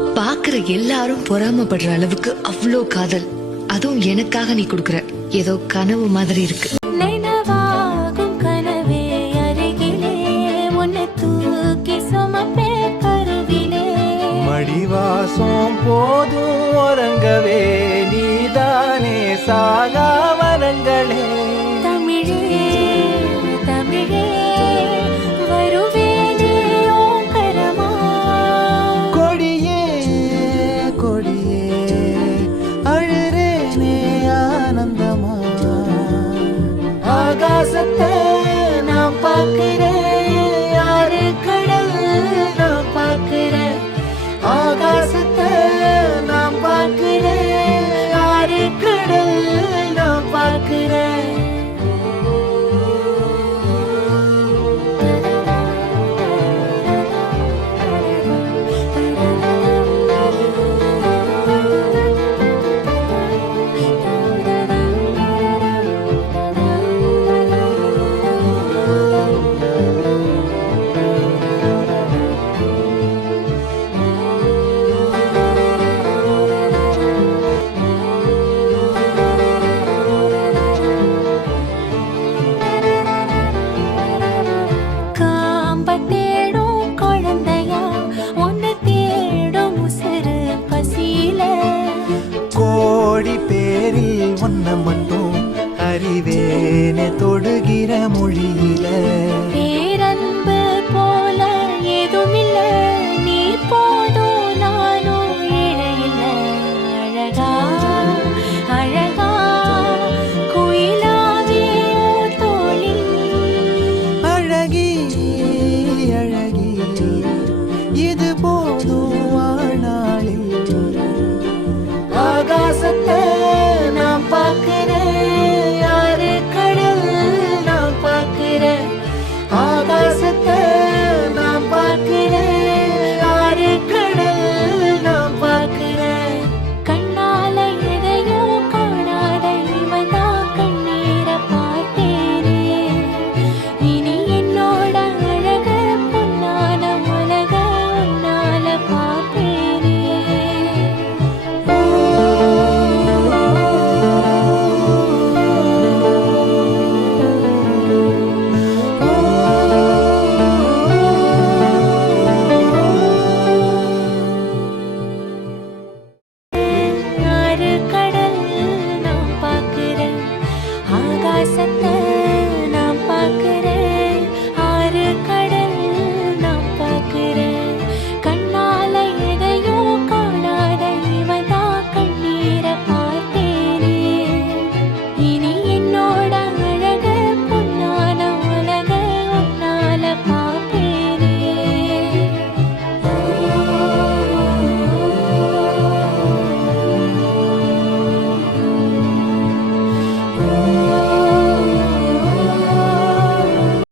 பாக்குற எல்லாரும் பொறாமப்படுற அளவுக்கு அவ்வளோ காதல், அதுவும் எனக்காக நீ கொடுக்குற. ஏதோ கனவு மாதிரி இருக்கு. நினைவாகும் கனவே அருகிலே உன்னை தூக்கி சுமப்பே கருவிலே. மடிவாசம் போதும் உறங்கவே நீதானே சாகா வரங்களே. தமிழே தமிழே வருவேனே ஓங்கரமா. கொடியே கொடியே அழுறேனே ஆனந்தமா. ஆகாசத்தை நான் பார்க்கிறேன், யாரு கடல் நான் பார்க்கிறேன். ஆகாச